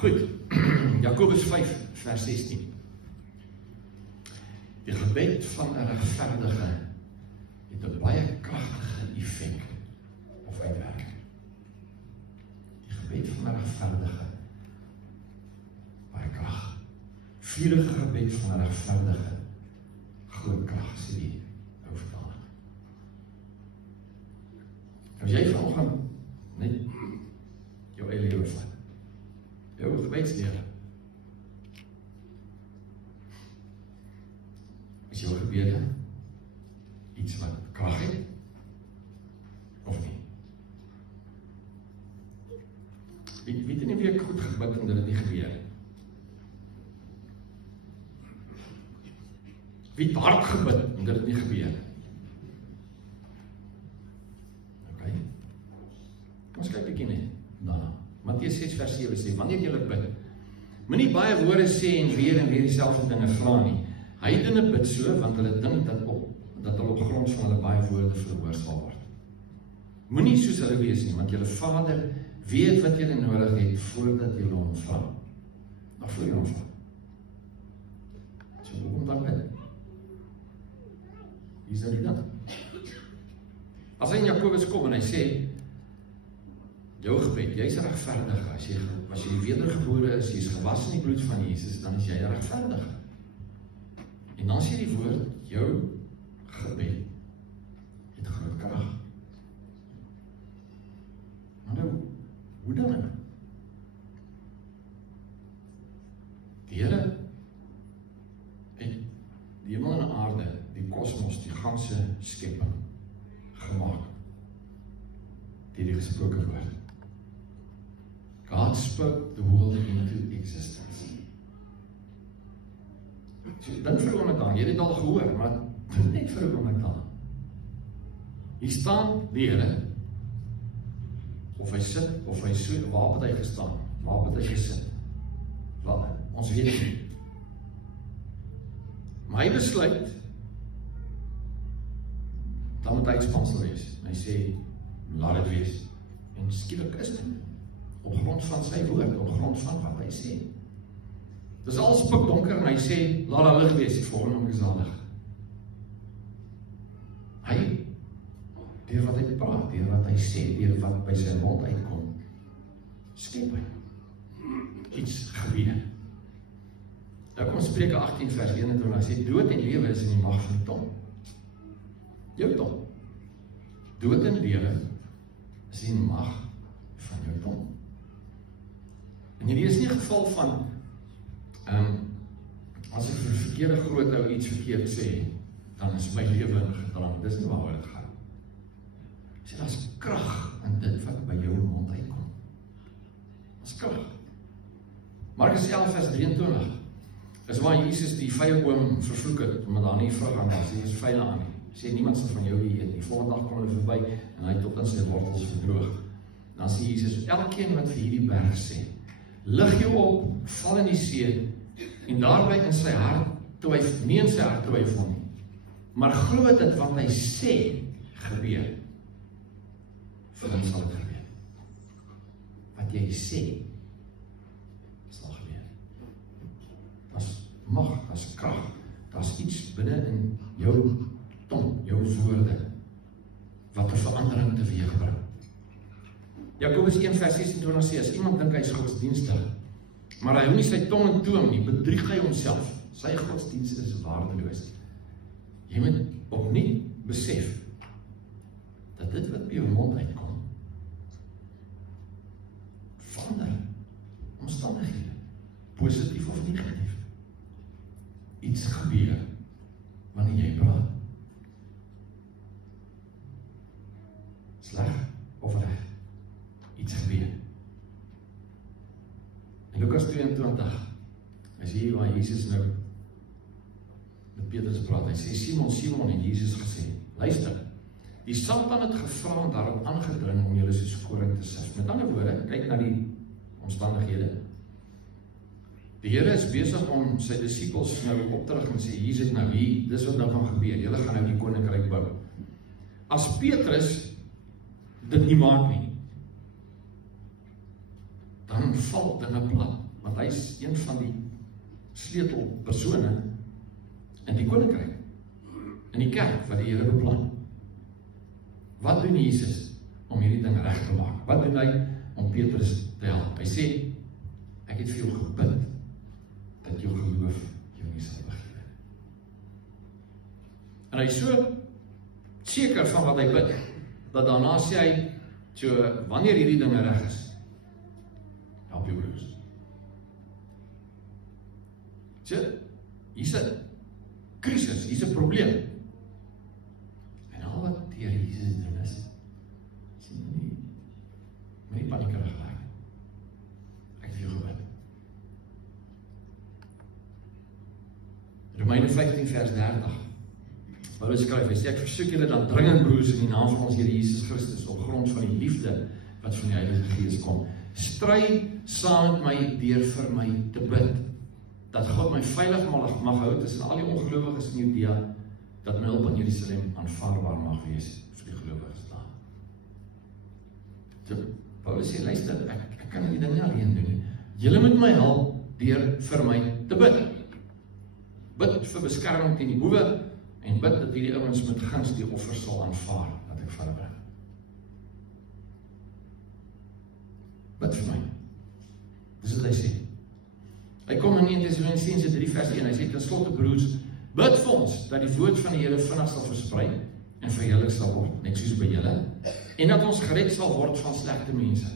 Goed, Jakobus 5 vers 16. Die gebed van 'n regverdige het 'n baie kragtige effek of uitwerking. Die gebed van 'n regverdige, baie krag. Vurige gebed van 'n regverdige, groot krag, sê die ou vertaling. As jy vanoggend net jou eie lewe vat, jou gebedslewe, is jou gebede iets wat krag het, of nie? Wie het in die week goed gebid en dit nie gebeur? Wie het hard gebid en dit nie gebeur? Ok, kom ons kyk bietjie net daarna. Matteus 6 vers 7 sê, wanneer julle bid, moenie baie woorde sê en weer dieselfde dinge vra nie. Heidene bid so, want hulle dink dat hulle op grond van hulle baie woorde verhoor sal word. Moenie soos hulle wees nie, want julle Vader weet wat julle nodig het, voordat julle hom vra. Maar voor jy hom vra. So, hoekom dan bid? Wie is dit dan? As hy in Jakobus kom en hy sê, jou gebed, jy is regverdig, as jy wedergebore is, jy is gewas in die bloed van Jesus, dan is jy regverdig. En dan sê die woord, jou gebed het groot krag. Maar nou, hoe dan? Die Here het die hemel en aarde, die kosmos, die ganse skepping gemaak deur die gesproke woord. God spoke the world into existence. So, dink vir 'n oomblik aan, jy het dit al gehoor, maar dink net vir 'n oomblik aan. Hier staan die Here, of hy sit, of hy so, waar het hy gestaan, waar het hy gesit? Wel, ons weet nie. Maar hy besluit, dan moet hy expansel wees. Hy sê, laat het wees. En skielik is dit. Op grond van sy woord, op grond van wat hy sê. Dis al spikdonker en hy sê, laat daar lig wees, die volgende oomblik is daar lig. Hy, deur wat hy praat, deur wat hy sê, deur wat by sy mond uitkom, skep hy. Iets gebeur. Nou kom Spreuke 18 vers 21, hy sê, dood en lewe is in die mag van die tong. Jou tong. Dood en lewe is in die mag van jou tong. En hierdie is nie 'n geval van as ek vir verkeerde groot ou iets verkeerd sê, dan is my lewe in gedrang. Dis nie waaroor dit gaan. Sê, daar's krag in dit wat by jou mond uitkom. Daar's krag. Markus 11 vers 23 is waar Jesus die vyeboom vervloek het, omdat daar nie vrug aan was, hy is vyne aan nie. Sê, niemand sal van jou hier eet nie. Volgende dag kom hulle verby, en hy het tot aan sy wortels verdroog. Dan sê Jesus, elkeen wat vir hierdie berg sê, lig jou op, val in die see, en daarby in sy hart twyfel, nie in sy hart twyfel nie, maar glo dit wat hy sê gebeur, vir hom sal dit gebeur. Wat jy sê, sal gebeur. Daar's mag, daar's krag, daar's iets binne in jou tong, jou woorde, wat 'n verandering teweeg bring. Jakobus 1 vers 26 sê, as iemand dink hy is godsdienstig, maar hy hou nie sy tong in toom nie, bedrieg hy homself. Sy godsdienst is waardeloos. Jy moet opnuut besef, dat dit wat by jou mond uitkom, verander omstandighede, positief of negatief. Iets gebeur, wanneer jy praat. Sleg of reg. Iets gebeur. In Lukas 22, is hier waar Jesus nou met Petrus praat. Hy sê, Simon, Simon, en Jesus gesê, luister, die Satan het gevra en daarop aangedring om julle soos koring te sif. Met ander woorde, kyk na die omstandighede. Die Here is besig om sy disippels nou op te rig en sê, hier is nou hier, dis wat nou gaan gebeur, julle gaan nou die koninkryk bou. As Petrus dit nie maak nie, dan val dinge plat. want hy is een van die sleutelpersone in die koninkryk, in die kerk wat die Here beplan. Wat doen Jesus om hierdie ding reg te maak? Wat doen hy om Petrus te help? Hy sê, ek het vir jou gebid, dat jou geloof jou nie sal begewe. En hy is so seker van wat hy bid, dat daarna sê hy, so, wanneer hierdie dinge reg is, help jou broers. So, hier's 'n krisis, hier's 'n probleem. En al wat deur Jesus doen is, sien nie, my paniekerig raak. Ek het vir jou gebid. Romeine 15 vers 30. Paulus skryf, hy sê, ek versoek julle dan dringend broers in die naam van ons Here Jesus Christus, op grond van die liefde wat van die Heilige Gees kom, stry saam met my deur vir my te bid, dat God my veilig mag hou tussen al die ongelowiges in Judea, dat my hulp in Jerusalem aanvaarbaar mag wees vir die gelowiges daar. So, Paulus sê, luister, ek kan die ding nie alleen doen nie. Julle moet my help deur vir my te bid. Bid vir beskerming teen die boewe, en bid dat hierdie ouens met guns die offer sal aanvaar, dat ek verbring. Bid vir my. Dis wat hy sê. Hy kom in 1 Tessalonisense 3 vers 1, hy sê, ten slotte broers, bid vir ons, dat die woord van die Here vinnig sal versprei, en verheerlik sal word, net soos by julle, en dat ons gered sal word van slegte mense.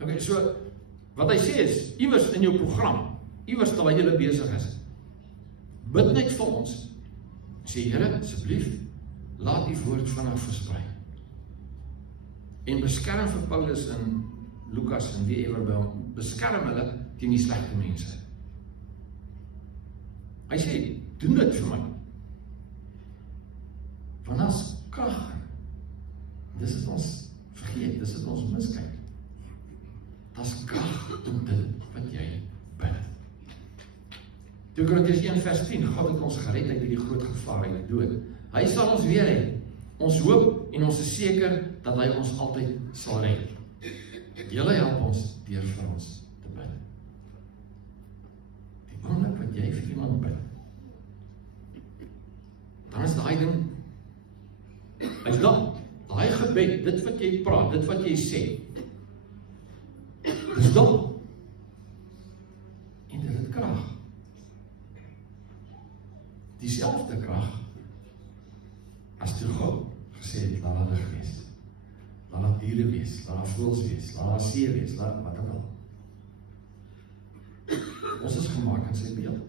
Okay, so, wat hy sê is, iewers in jou program, iewers terwyl jy besig is, bid net vir ons, sê, Here, asseblief, laat die woord vinnig versprei. En beskerm vir Paulus en Lukas en wie ewer by hom, beskerm hulle teen die slegte mense. Hy sê, doen dit vir my. Want as krag, dis het ons vergeet, dis het ons miskyk. Dis krag doen dit wat jy bid. 2 Korintiërs 1 vers 10, God het ons gered uit hierdie groot gevaar uit die dood. Hy sal ons weer red. Ons hoop en ons is seker dat hy ons altyd sal red. Julle help ons deur vir ons te bid. Die oomblik wat jy vir iemand bid, dan is daai ding, hy's daar, daai gebed, dit wat jy praat, dit wat jy sê, dis daar. En dit het krag. Dieselfde krag as toe God gesê het, laat daar lig wees, laat daar diere wees, laat daar voëls wees, laat daar see wees, laat wat ook al. Ons is gemaak in sy beeld.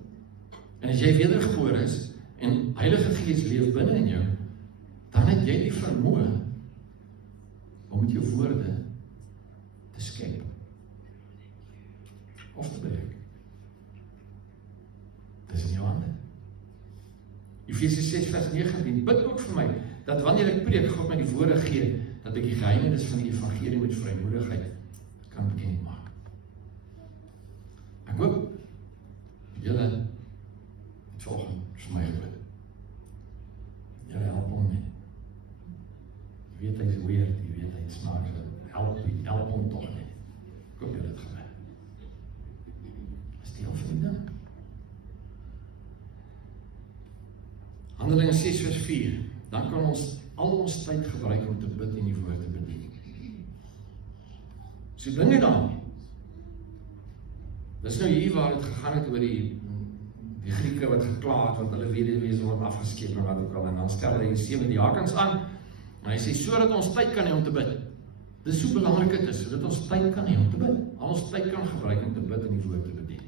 En as jy wedergebore is, en Heilige Gees leef binne in jou, dan het jy die vermoë om met jou woorde te skep. Of te breek. Dis in jou hande. Efesiërs 6 vers 19, bid ook vir my, dat wanneer ek preek, God my die woorde gee, dat ek die geheimenis van die evangelie met vrymoedigheid kan bekend maak. Ek hoop, julle het volgende vir my gebid. Julle help hom nie. Jy weet hy is weird, jy weet hy is smaak, help hom toch nie. Ek hoop julle het gebid. Is deel van die ding. Handelinge 6 vers 4, dan kan ons al ons tyd gebruik om te bid en die woord te bedien. So bring jy dan. Dis nou hier waar het gegaan het oor die Grieke wat geklaag het, want hulle weduwees word afgeskeep en wat ook al, en dan stel hy die 7 diakens aan, en hy sê, sodat ons tyd kan hê om te bid. Dis so belangrik het is, sodat ons tyd kan hê om te bid. Al ons tyd kan gebruik om te bid en die woord te bedien.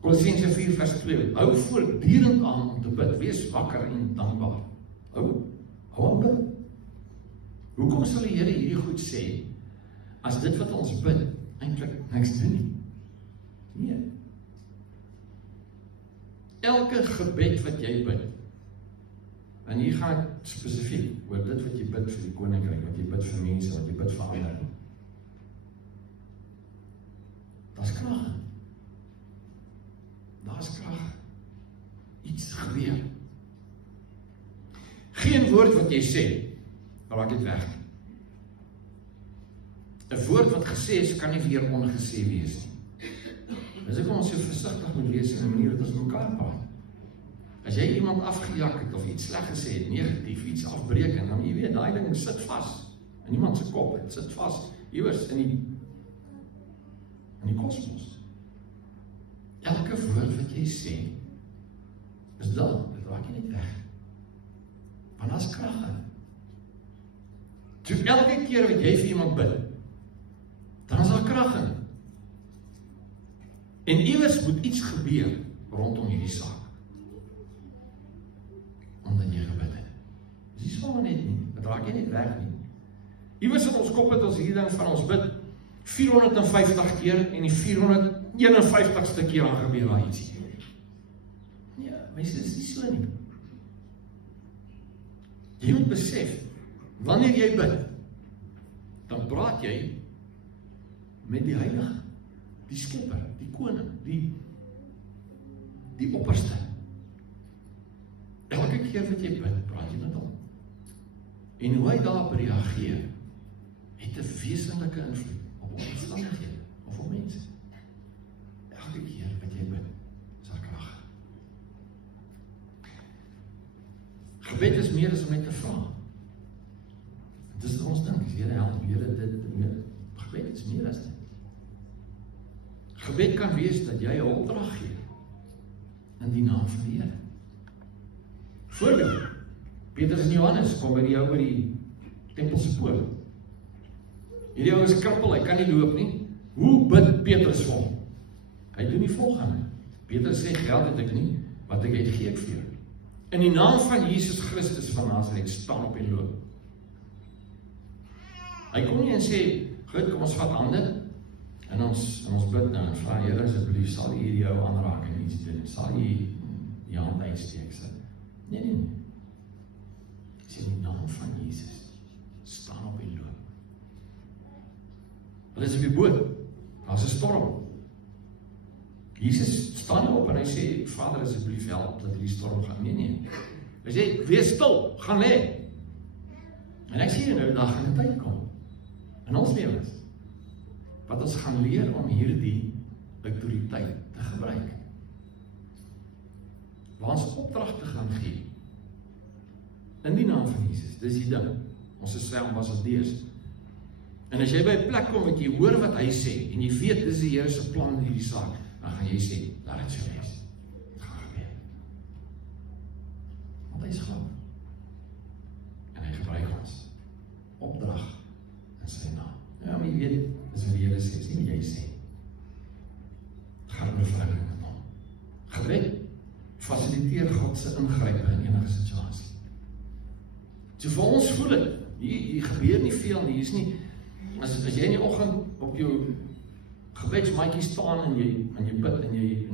Kolossense 4 vers 2, hou voortdurend aan om te bid, wees wakker en dankbaar. Hou aan bid. Hoekom sal die Here hierdie goed sê, as dit wat ons bid, eintlik niks doen nie? Nee. Elke gebed wat jy bid, en hier gaan ek spesifiek oor dit wat jy bid vir die koninkryk, wat jy bid vir mense, wat jy bid vir ander. Dat is krag. Daar is krag. Iets gebeur. Geen woord wat jy sê, raak dit weg. 'n woord wat gesê is, kan nie weer ongesê wees nie. Dis hoekom ons so versigtig moet wees in 'n manier dat ons met mekaar praat. As jy iemand afgejak het of iets sleg gesê het, negatief, iets afbreek, en dan jy weet, daai ding sit vas in iemand se kop, dit sit vas iewers in die kosmos. Elke woord wat jy sê, is dan, dit raak jy net weg. Want daar's krag in. So elke keer wat jy vir iemand bid, dan is daar krag in. En iewers moet iets gebeur rondom hierdie saak. Omdat jy gebid het. Dis nie sommer net nie, dit raak jy net weg nie. Iewers in ons kop het ons hierdie ding van ons bid 450 keer en die 451ste keer aan gebeur daar iets. Ja, mense, dit is nie so nie. Jy moet besef, wanneer jy bid, dan praat jy met die Heilige, die Skepper, die Koning, die Opperste. Elke keer wat jy bid, praat jy met hom. En hoe hy daarop reageer, het 'n wesenlike invloed op omstandighede of op mense. Elke keer wat jy bid, is daar krag. Gebed is meer as om net te vra. Dit is ons ding, Here help, Here dit meer. Gebed is meer as dit. Gebed kan wees dat jy 'n opdrag gee in die naam van die Here. Voorbeeld, Petrus en Johannes kom by die ou by die tempelse poort. Hierdie ou is krippel, hy kan nie loop nie. Hoe bid Petrus vir hom? Hy doen die volgende. Petrus sê, geld het ek nie, wat ek het gee ek vir jou. In die naam van Jesus Christus van Nasaret, staan op en loop. Hy kom nie en sê, goed, kom ons vat hande, en ons bid nou, en vra, Here asseblief, sal jy hierdie ou aanraak en iets doen, sal jy die hand uitsteek, sê. Nee. Sê in die naam van Jesus, staan op en loop. Hulle is op die boot, daar is 'n storm. Jesus staan op en hy sê, Vader asseblief help, dat die storm gaan. Nee. Hy sê, wees stil, gaan lê. En ek sê nou, daar gaan 'n tyd kom, in ons lewens, wat ons gaan leer om hierdie autoriteit te gebruik. Waar ons opdragte gaan gee, in die naam van Jesus, dis die ding, ons is sy ambassadeurs. En as jy by 'n plek kom wat jy hoor wat hy sê, en jy weet, dis die Here se plan in hierdie saak, dan gaan jy sê, laat dit so wees. Dit gaan gebeur. Want hy is God. En hy gebruik ons opdrag in sy naam. Ja, maar jy weet, dis wat die Here sê, dis nie wat jy sê. Gaan 'n verhouding met hom. Gebed fasiliteer God se ingrype in enige situasie. So vir ons voel dit, hier gebeur nie veel nie, hier is nie, as jy in die oggend op jou gebedsmaatjie staan en jy bid en jy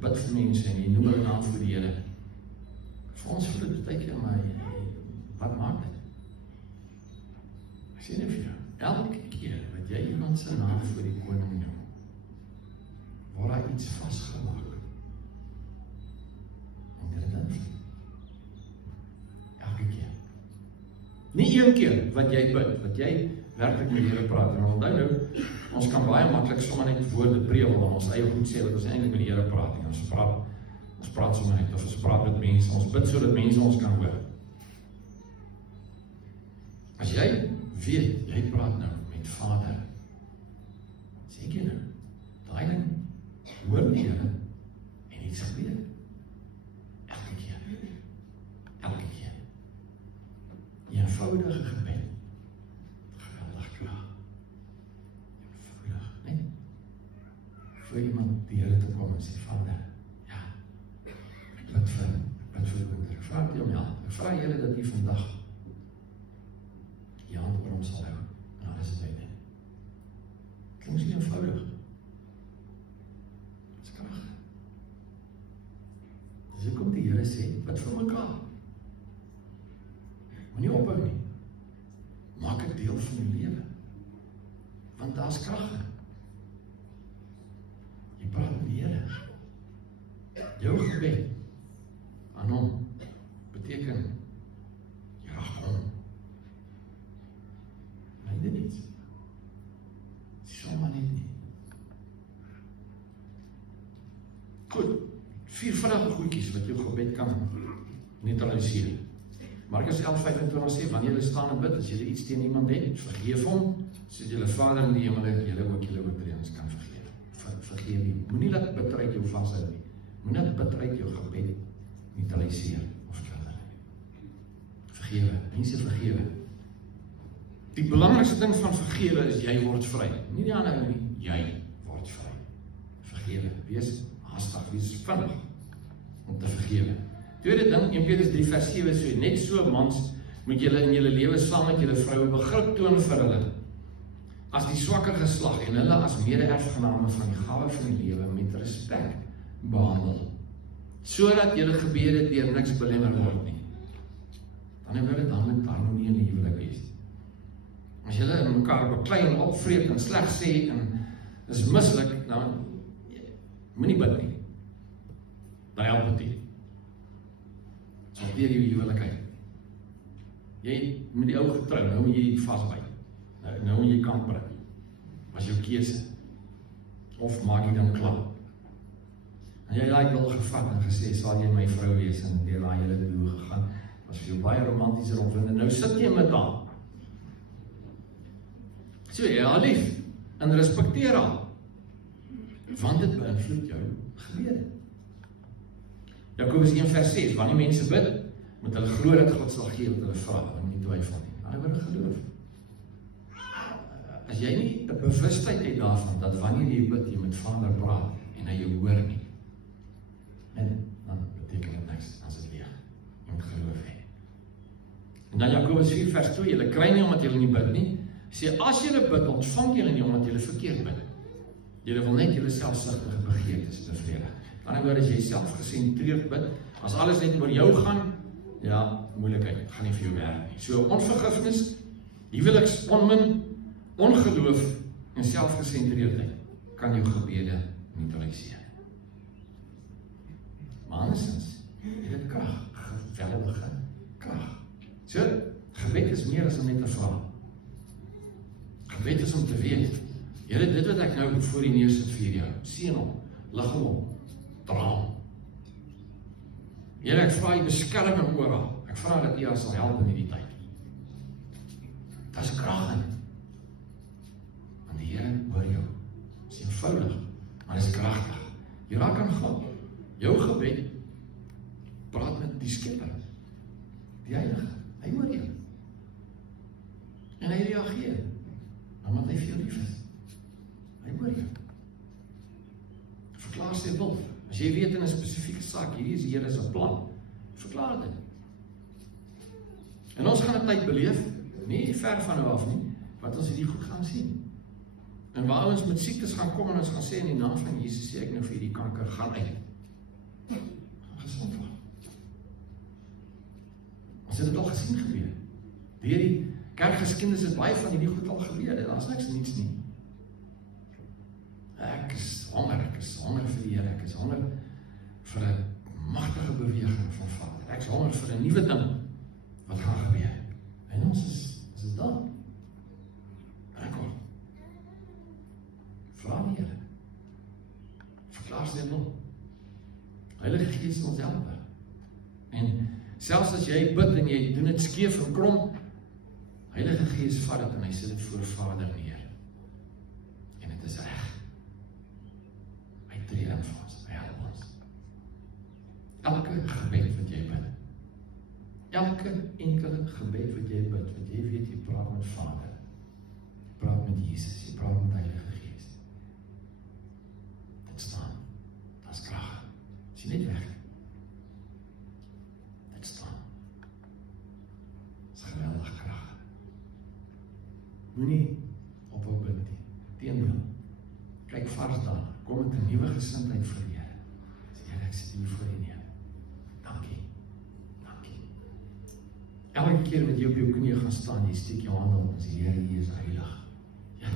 bid vir mense en jy noem hulle naam vir die Here. Vir ons voel dit baie keer, maar wat maak dit? Ek sê net vir jou, elke keer wat jy iemand se naam vir die koning noem, word daar iets vasgemaak. En dit is elke keer. Nie een keer wat jy bid, wat jy werklik met die Here praat. En onthou nou, ons kan baie maklik sommer net woorde preel en ons eie goed sê dat ons eintlik met die Here praat. En ons praat sommer net, of ons praat met mense, ons bid sodat mense ons kan hoor. As jy weet, jy praat nou met Vader, seker nou, daai ding hoor die Here en iets gebeur. Elke keer. Die eenvoudige gebed. Geweldig klaar. Eenvoudig, nee? Vir iemand die Here te kom en sê, Vader, ja, ek bid vir wonder. Ek vra die om help. Ek vra Here dat U vandag die hand oor hom sal hou. En alles is uit. Klink nie eenvoudig. Dit is krag. Dis hoekom die Here sê, bid vir mekaar. Maar nie ophou nie. Maak dit deel van jou lewe. Want daar's krag in. Jy praat met die Here. Jou gebed aan hom beteken jy raak hom. Nee, dit niet. Zomaar niet. goed, 4 vinnige goedjies wat jou gebed kan neutraliseer. Markus 11:25 sê, wanneer jy staan en bid, as jy iets teen iemand het, vergeef hom, soos julle Vader in die hemel, julle ook julle oortredings kan vergeef. Vergeef nie. Moenie dat bitterheid jou vashou nie. Moenie dat bitterheid jou gebed neutraliseer of verkeer. Vergewe, mense vergewe. Die belangrikste ding van vergewe is jy word vry. Nie die ander nie, jy word vry. Vergewe, wees haastig, wees vinnig om te vergewe. Tweede ding, 1 Petrus 3:7 sê, net so mans moet julle in julle lewe saam met julle vroue begrip toon vir hulle as die swakker geslag en hulle as mede-erfgename van die gawe van die lewe met respek behandel, sodat julle gebede deur niks belemmer word nie. Dan moet dit dan met harmonie in die huwelik wees. As julle in mekaar beklei en opvreed en sleg sê en is mislik, dan moenie bid nie. Daai help dit. Sorteer jou huwelikheid. Jy met die ou getrou, nou moet jy vasbyt. Nou moet jy kan bring. Was jou keuse. Of maak jy dan klaar. En jy het wel gevat en gesê, sal jy my vrou wees, en deur daai hele doel gegaan. Was vir jou baie romantiese opwinding. Nou sit jy met haar. So jy haar lief en respekteer haar. Want dit beïnvloed jou gebede. Jakobus 1:6, wanneer mense bid, moet hulle glo dat God sal gee wat hulle vra, en nie twyfel nie. Hulle word geloof. As jy nie 'n bewustheid het daarvan, dat wanneer jy bid, jy met Vader praat, en hy jou hoor nie, en dan beteken dit niks, as dit leeg. Jy moet geloof hê. En dan Jakobus 4:2, julle kry nie omdat julle nie bid nie, sê, as julle bid, ontvang julle nie omdat julle verkeerd bid. Julle wil net julle selfsugtige begeertes bevredig. Aan die ander woord, as jy selfgesentreerd bid, as alles net oor jou gaan, ja, moeilikheid, gaan nie vir jou werk nie. So, onvergifnis, huweliks onmin, ongeloof en selfgesentreerdheid kan jou gebede neutraliseer. Maar andersins, het dit krag, geweldige krag. So, gebed is meer as om net te vra. Gebed is om te weet, Here, dit wat ek nou voor die neersit vir jou, seën hom, lig hom op, dra hom. Here, ek vra jy beskerming oral. Ek vra dat jy sal help in hierdie tyd. Daar is krag in. Want die Here hoor jou. Dit is eenvoudig, maar dit is kragtig. Jy raak aan God. Jou gebed praat met die Skepper, die Heilige. Hy hoor jou. En hy reageer, omdat hy vir jou lief is. Hy hoor jou. Verklaar sy wil. As jy weet in 'n spesifieke saak, hierdie is die Here se plan, verklaar dit. En ons gaan 'n tyd beleef, nie ver van nou af nie, wat ons hierdie goed gaan sien. En waar ons met siektes gaan kom en ons gaan sê in die naam van Jesus, sê ek nou vir hierdie kanker, gaan uit. Gaan gesond word. Ons het dit al gesien gebeur. Deur die kerkgeskiedenis het baie van hierdie goed al gebeur. Daar is niks niets nie. Ek is honger vir die Here, ek is honger vir 'n magtige beweging van Vader. Ek is honger vir 'n nuwe ding wat gaan gebeur. En ons is daar. Rekord. Vra die Here. Verklaar sy wil. Heilige Gees sal ons help. En selfs as jy bid en jy doen dit skeef en krom, Heilige Gees vat dit en hy sit dit voor Vader neer. En dit is reg. Hy tree in vir ons, hy help ons. Elke gebed wat jy bid, elke enkele gebed wat jy bid, wat jy weet, jy praat met Vader, jy praat met Jesus, jy praat met Heilige Gees. Dit staan, dat is krag. Is jy net weg? Dit staan. Dit is geweldig krag. Moenie ophou bid nie. Teendeel. Kyk vars daar. Kom met 'n nuwe gesindheid vir die Here. Sê Here, ek sit hier voor U neer. Dankie. Dankie. Elke keer wat jy op jou knieë gaan staan, jy steek jou hande op en sê Here, U is heilig. Ja.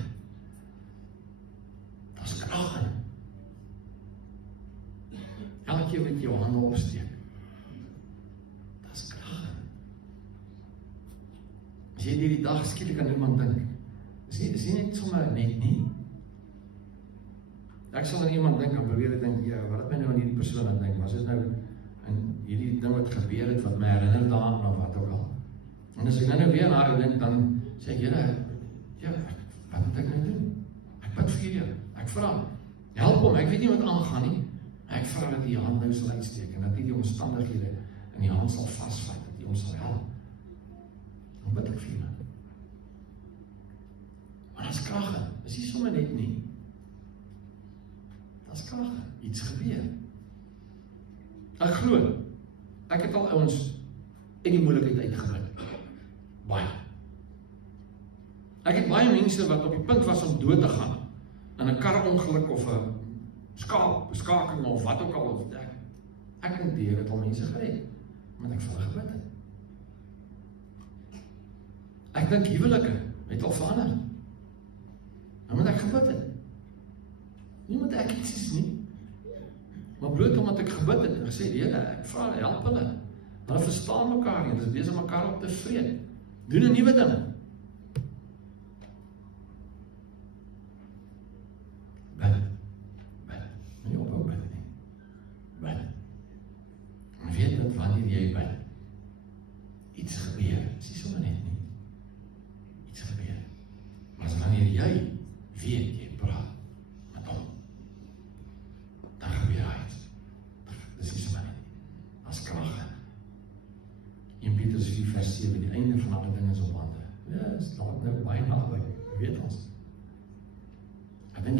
Dat is krag in. Elke keer wat jy jou hande opsteek, dat is krag in. As jy hierdie dag skielik aan iemand dink, is nie net sommer net nie. Ek sal aan iemand dink, en probeer ek dink, ja, wat het my nou aan hierdie persoon aan dink, was dit nou, en hierdie ding wat gebeur het, wat my herinner daaraan, of wat ook al. En as ek nou weer na ek dink, dan sê ek, Here, ja, wat moet ek nou doen? Ek bid vir jou, ek vra, help hom, ek weet nie wat aangaan nie, ek vra dat die hand nou sal uitsteek, en dat die omstandighede in die hand sal vasvat, dat die ons sal help. Dan bid ek vir jou. Maar dat is krag, is nie sommer net nie. Dat is krag, iets gebeur. Ek glo, ek het al ouens in die moeilikheid uitgebid. Baie. Ek het baie mense wat op die punt was om dood te gaan, in 'n karongeluk of 'n beskaking of wat ook al, ek dink die Here het al mense gered, want ek vir hulle gebid het. Ek dink huwelike het al verander, omdat ek gebid het. Nie omdat ek iets is nie, maar bloot omdat ek gebid het en gesê, Here, ek vra, help hulle. Hulle verstaan mekaar nie, hulle is besig mekaar op te vreed. Doen 'n nuwe ding. Nie ophou bid nie. Bid. En weet dat wanneer jy bid, iets gebeur. Is nie sommer net nie. Iets gebeur. Maar as wanneer jy weet, jy praat met hom, dan gebeur hy iets. Dis nie sommer net nie. As krag. 1 Petrus 4 vers 7, die einde van alle dinge is op hande. Ja, is nou baie naby, weet ons. Ek dink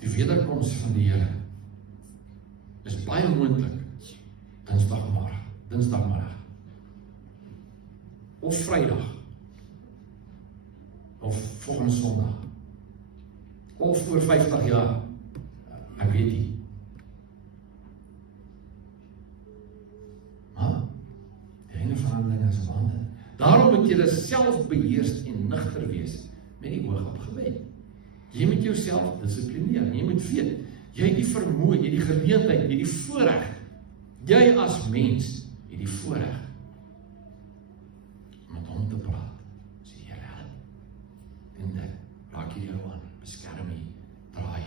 die wederkoms van die Here is baie moontlik dinsdagmiddag of Vrydag of volgende Sondag of oor 50 jaar, ek weet nie. Maar die einde van alle dinge is op hande. Daarom moet jy selfbeheers en nugter wees met die oog op gebed. Jy moet jouself dissiplineer, jy moet weet, jy het die vermoë, jy het die geleentheid, jy het die voorreg, jy as mens, het die voorreg, met hom te praat, sê Here help, en dit, raak jy jou aan, beskerm jy, draai,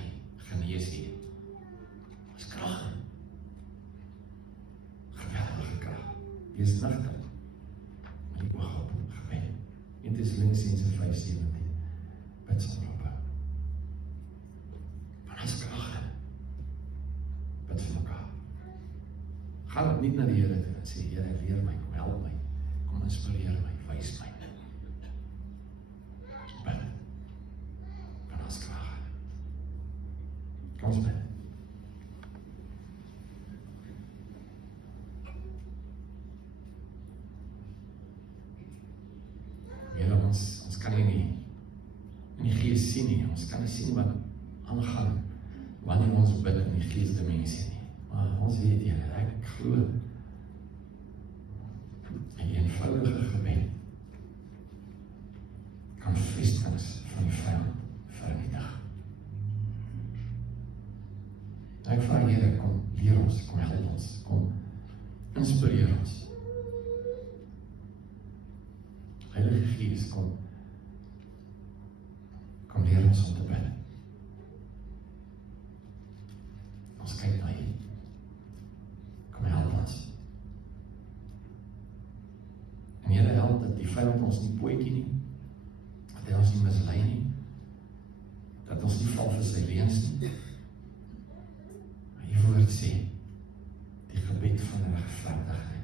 genees jy, as krag, geweldige krag, wees nugter, met die oog op gebed, 1 Tessalonisense 5:17, bid sonder ophou. As krag, bid vir mekaar. Gaan nie na die Here toe en sê, Here, leer my, kom help my, kom inspireer my, wys my. Bid. Van as krag. Kom ons bid. Here, ons kan nie in die gees sien nie, ons kan nie sien wat aangaan wanneer ons bid in die geesdimensie nie. Maar ons weet, Here, ek glo in die eenvoudige gebed kan vestings van die vyand vernietig. Ek vra, Here, kom leer ons, kom help ons, kom inspireer ons. Heilige Gees, kom leer ons om te bid. Ons kyk na U. Kom help ons. En Here, help dat die vyand ons nie pootjie nie, dat hy ons nie mislei nie, dat ons nie val vir sy leuns nie. U woord sê, die gebed van 'n regverdige